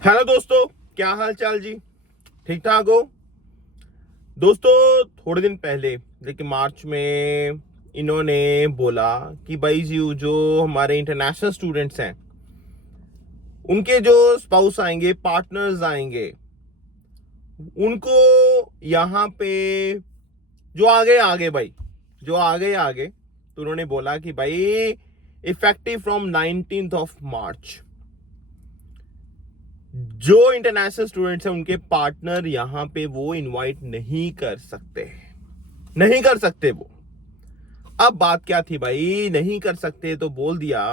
Hello दोस्तों, क्या हाल चाल जी। ठीक ठाक हो दोस्तों। थोड़े दिन पहले लेकिन मार्च में इन्होंने बोला कि भाई जी जो हमारे इंटरनेशनल स्टूडेंट्स हैं उनके जो स्पाउस आएंगे, पार्टनर्स आएंगे, उनको यहाँ पे जो आगे आगे भाई जो आगे आगे तो उन्होंने बोला कि भाई effective from 19th of March जो इंटरनेशनल स्टूडेंट्स हैं उनके पार्टनर यहां पे वो इनवाइट नहीं कर सकते, नहीं कर सकते वो। अब बात क्या थी भाई, नहीं कर सकते तो बोल दिया,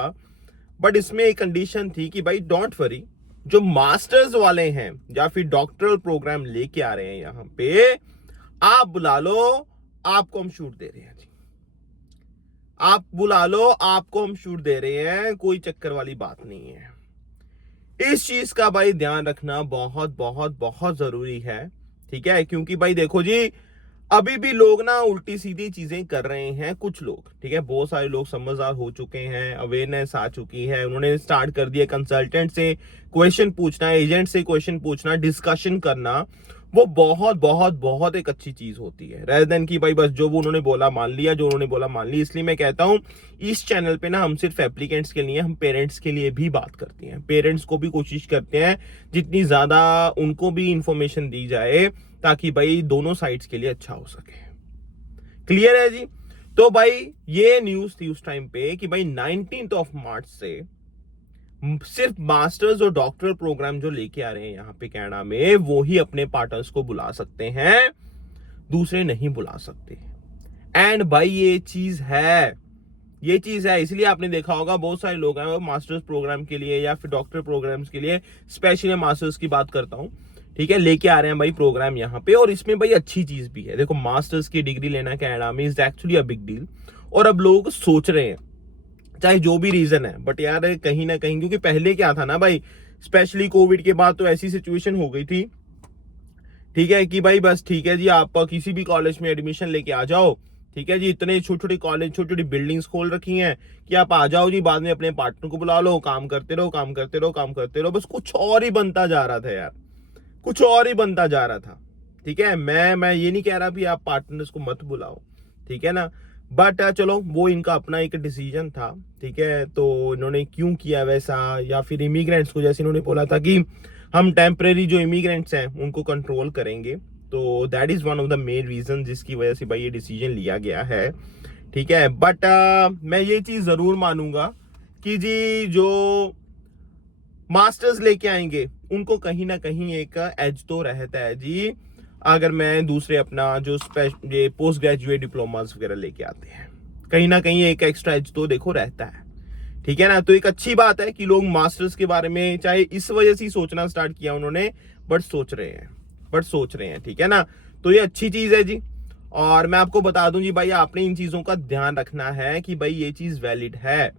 बट इसमें एक कंडीशन थी कि भाई डोंट वरी, जो मास्टर्स वाले हैं या फिर डॉक्टरल प्रोग्राम लेके आ रहे हैं यहां पे, आप बुला लो, आपको हम छूट दे रहे हैं जी। आप बुला लो, आपको हम छूट दे रहे हैं, कोई चक्कर वाली बात नहीं है। इस चीज का भाई ध्यान रखना बहुत बहुत बहुत जरूरी है, ठीक है। क्योंकि भाई देखो जी, अभी भी लोग ना उल्टी सीधी चीजें कर रहे हैं कुछ लोग, ठीक है। बहुत सारे लोग समझदार हो चुके हैं, अवेयरनेस आ चुकी है, उन्होंने स्टार्ट कर दिया कंसल्टेंट से क्वेश्चन पूछना, एजेंट से क्वेश्चन पूछना, डिस्कशन करना। वो बहुत बहुत बहुत एक अच्छी चीज होती है, रेदर देन कि भाई बस जो वो उन्होंने बोला मान लिया, जो उन्होंने बोला मान ली। इसलिए मैं कहता हूं इस चैनल पे ना हम सिर्फ एप्लीकेंट्स के लिए, हम पेरेंट्स के लिए भी बात करते हैं। पेरेंट्स को भी कोशिश करते हैं जितनी ज्यादा उनको भी इंफॉर्मेशन दी जाए, ताकि भाई दोनों साइड्स के लिए अच्छा हो सके। क्लियर है जी। तो भाई ये न्यूज थी उस टाइम पे कि भाई 19th ऑफ मार्च से सिर्फ मास्टर्स और डॉक्टरल प्रोग्राम जो लेके आ रहे हैं यहाँ पे कनाडा में, वो ही अपने पार्टनर्स को बुला सकते हैं, दूसरे नहीं बुला सकते। एंड भाई ये चीज है, ये चीज है। इसलिए आपने देखा होगा बहुत सारे लोग हैं वो मास्टर्स प्रोग्राम के लिए या फिर डॉक्टर प्रोग्राम्स के लिए, स्पेशली मास्टर्स की बात करता हूं, ठीक है, लेके आ रहे हैं भाई प्रोग्राम यहाँ पे। और इसमें भाई अच्छी चीज भी है, देखो मास्टर्स की डिग्री लेना कनाडा में is actually a big deal. और अब लोग सोच रहे हैं, चाहे जो भी रीजन है, बट यार कहीं ना कहीं, क्योंकि पहले क्या था ना भाई, स्पेशली कोविड के बाद तो ऐसी सिचुएशन हो गई थी, ठीक है, कि भाई बस ठीक है जी, आप किसी भी कॉलेज में एडमिशन लेके आ जाओ, ठीक है जी। इतने छोटे छोटे कॉलेज, छोटी छोटी बिल्डिंग्स खोल रखी हैं कि आप आ जाओ जी, बाद में अपने पार्टनर को बुला लो, काम करते रहो, काम करते रहो, काम करते रहो। बस कुछ और ही बनता जा रहा था यार, कुछ और ही बनता जा रहा था, ठीक है। मैं ये नहीं कह रहा भी आप पार्टनर्स को मत बुलाओ, ठीक है ना, बट चलो वो इनका अपना एक डिसीजन था, ठीक है। तो इन्होंने क्यों किया वैसा, या फिर इमिग्रेंट्स को, जैसे इन्होंने बोला था कि हम टेम्परेरी जो इमिग्रेंट्स हैं उनको कंट्रोल करेंगे, तो that is one of the main reason जिसकी वजह से भाई ये डिसीजन लिया गया है, ठीक है। बट मैं ये चीज जरूर मानूंगा कि जी जो मास्टर्स लेके आएंगे उनको कहीं ना कहीं एक एज तो रहता है जी, अगर मैं दूसरे अपना जो ये पोस्ट ग्रेजुएट डिप्लोमास वगैरह लेके आते हैं, कहीं ना कहीं एक एक्स्ट्रा एज तो देखो रहता है, ठीक है ना। तो एक अच्छी बात है कि लोग मास्टर्स के बारे में चाहे इस वजह से ही सोचना स्टार्ट किया उन्होंने, बट सोच रहे हैं, ठीक है ना। तो ये अच्छी चीज है जी। और मैं आपको बता दूं जी भाई, आपने इन चीजों का ध्यान रखना है कि भाई ये चीज वैलिड है।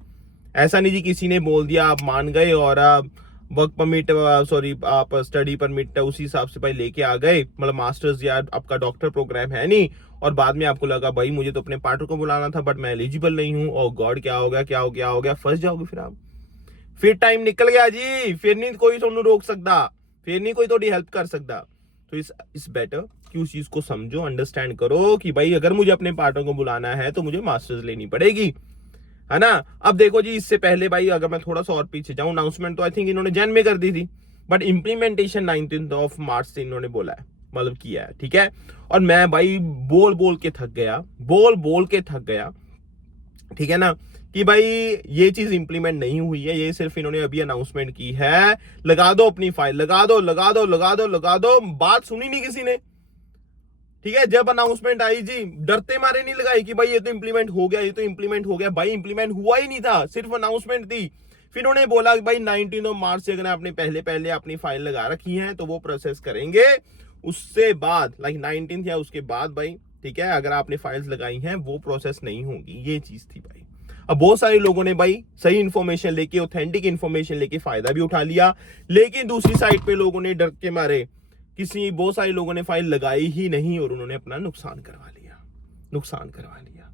ऐसा नहीं जी किसी ने बोल दिया आप मान गए और वर्क परमिट, सॉरी आप स्टडी परमिट उसी हिसाब से भाई लेके आ गए, मतलब मास्टर्स या आपका डॉक्टर प्रोग्राम है नहीं, और बाद में आपको लगा भाई मुझे तो अपने पार्टनर को बुलाना था बट मैं एलिजिबल नहीं हूँ, और गॉड क्या हो गया, क्या हो गया, हो गया, फंस जाओगे फिर आप। फिर टाइम निकल गया जी, फिर नहीं कोई ਤੁਹਾਨੂੰ रोक सकता, फिर नहीं कोई थोड़ी हेल्प कर सकता। तो इस बेटर कि उस चीज को समझो, अंडरस्टैंड करो कि भाई अगर मुझे अपने पार्टनर को बुलाना है तो मुझे मास्टर्स लेनी पड़ेगी, है ना। अब देखो जी, इससे पहले भाई अगर मैं थोड़ा सा और पीछे जाऊं, अनाउंसमेंट तो आई थिंक इन्होंने जैन में कर दी थी, but implementation 19th of March से इन्होंने बोला है, मतलब किया है, ठीक है। और मैं भाई बोल बोल के थक गया, बोल बोल के थक गया, ठीक है ना, कि भाई ये चीज इंप्लीमेंट नहीं हुई है, ये सिर्फ इन्होंने अभी अनाउंसमेंट की है, लगा दो अपनी फाइल, लगा दो, लगा दो, लगा दो, लगा दो, बात सुनी नहीं किसी ने, ठीक है। जब अनाउंसमेंट आई जी, डरते मारे नहीं लगाई कि भाई ये तो इंप्लीमेंट हो गया, ये तो इंप्लीमेंट हो गया, भाई इंप्लीमेंट हुआ ही नहीं था, सिर्फ अनाउंसमेंट थी। फिर उन्होंने बोला कि भाई 19 मार्च से अगर आपने पहले पहले अपनी फाइल लगा रखी है तो वो प्रोसेस करेंगे, उससे बाद लाइक 19 या उसके बाद भाई, ठीक है, अगर आपने फाइल्स लगाई हैं वो प्रोसेस नहीं होगी, ये चीज थी भाई। अब बहुत सारे लोगों ने भाई सही इंफॉर्मेशन लेके, ऑथेंटिक इंफॉर्मेशन लेके फायदा भी उठा लिया, लेकिन दूसरी साइड पे लोगों ने डर के मारे, किसी बहुत सारे लोगों ने फाइल लगाई ही नहीं और उन्होंने अपना नुकसान करवा लिया, नुकसान करवा लिया।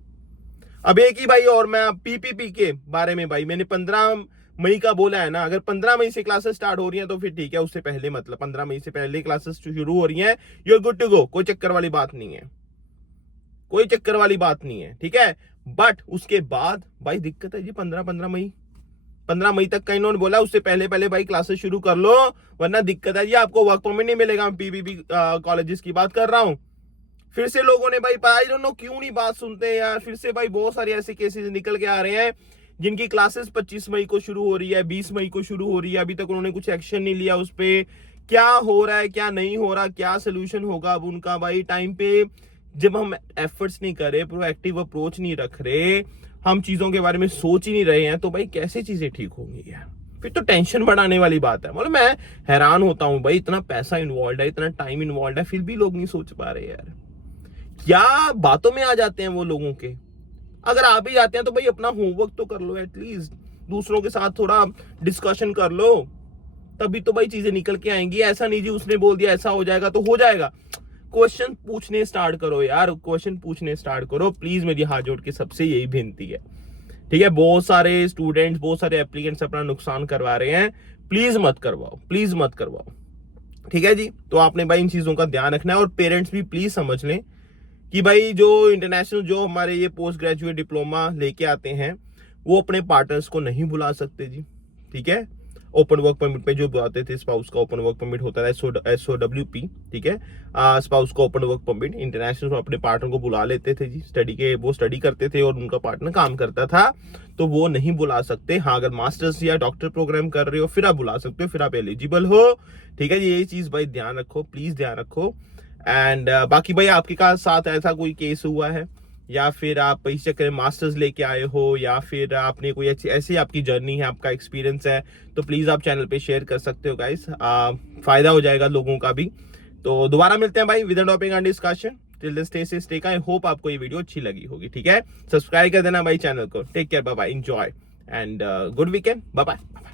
अब एक ही भाई, और मैं पीपीपी के बारे में भाई मैंने मई का बोला है ना, अगर 15 मई से क्लासेस स्टार्ट हो रही हैं तो फिर ठीक है, उससे पहले मतलब 15 मई से पहले क्लासेस शुरू हो रही हैं, you are good to go, कोई चक्कर वाली बात नहीं है, कोई चक्कर वाली बात नहीं है, ठीक है। बट उसके बाद भाई दिक्कत है जी, 15 मई तक का इन्होंने बोला, उससे पहले पहले भाई क्लासेस शुरू कर लो, वरना दिक्कत है जी, आपको वर्क परमिट नहीं मिलेगा। मैं पीबीबी कॉलेजेस की बात कर रहा हूं। फिर से लोगों ने भाई, आई डोंट नो क्यों नहीं बात सुनते यार, फिर से भाई बहुत सारे ऐसे केसेस निकल के आ रहे हैं जिनकी क्लासेस 25 मई को शुरू हो रही है, 20 मई को शुरू हो रही है, अभी तक उन्होंने कुछ एक्शन नहीं लिया उस पे। क्या हो रहा है, क्या नहीं हो रहा, क्या सोल्यूशन होगा अब उनका भाई टाइम पे, जब हम एफर्ट्स नहीं कर रहे, प्रोएक्टिव अप्रोच नहीं रख रहे, हम चीजों के बारे में सोच ही नहीं रहे हैं, तो भाई कैसे चीजें ठीक होंगी यार। फिर तो टेंशन बढ़ाने वाली बात है। मतलब मैं हैरान होता हूं भाई, इतना पैसा इन्वॉल्व है, इतना टाइम इन्वॉल्व है, फिर भी लोग नहीं सोच पा रहे यार। क्या बातों में आ जाते हैं वो लोगों के। अगर आप ही जाते हैं तो भाई अपना होमवर्क तो कर लो एटलीस्ट, दूसरों के साथ थोड़ा डिस्कशन कर लो, तभी तो भाई चीजें निकल के आएंगी। ऐसा नहीं जी उसने बोल दिया ऐसा हो जाएगा तो हो जाएगा। क्वेश्चन पूछने स्टार्ट करो यार, क्वेश्चन पूछने स्टार्ट करो प्लीज, मेरी हाथ जोड़ के सबसे यही विनती है, ठीक है। बहुत सारे स्टूडेंट्स, बहुत सारे एप्लीकेंट्स अपना नुकसान करवा रहे हैं, प्लीज मत करवाओ, प्लीज मत करवाओ, ठीक है जी। तो आपने भाई इन चीजों का ध्यान रखना है, और पेरेंट्स भी प्लीज समझ लें कि भाई जो इंटरनेशनल, जो हमारे ये पोस्ट ग्रेजुएट डिप्लोमा लेके आते हैं, वो अपने पार्टनर्स को नहीं बुला सकते जी, ठीक है। ओपन वर्क परमिट पे जो बुलाते थे, स्पाउस का ओपन वर्क परमिट होता है SOWP, ठीक है। स्पाउस का ओपन वर्क परमिट, इंटरनेशनल अपने पार्टनर को बुला लेते थे जी, स्टडी के, वो स्टडी करते थे और उनका पार्टनर काम करता था, तो वो नहीं बुला सकते। हाँ, अगर मास्टर्स या डॉक्टर प्रोग्राम कर रहे हो फिर आप बुला सकते हो, फिर आप एलिजिबल हो, ठीक है जी। ये चीज भाई ध्यान रखो, प्लीज ध्यान रखो। एंड बाकी भाई आपके साथ ऐसा कोई केस हुआ है, या फिर आप इस चक्कर में मास्टर्स लेके आए हो, या फिर आपने कोई ऐसी आपकी जर्नी है, आपका एक्सपीरियंस है, तो प्लीज आप चैनल पे शेयर कर सकते हो गाइस, फायदा हो जाएगा लोगों का भी। तो दोबारा मिलते हैं भाई with an topic and discussion. Till then stay safe, stay kind. Hope आपको ये वीडियो अच्छी लगी होगी, ठीक है। सब्सक्राइब कर देना भाई चैनल को। Take care, bye bye, enjoy and good weekend, bye bye.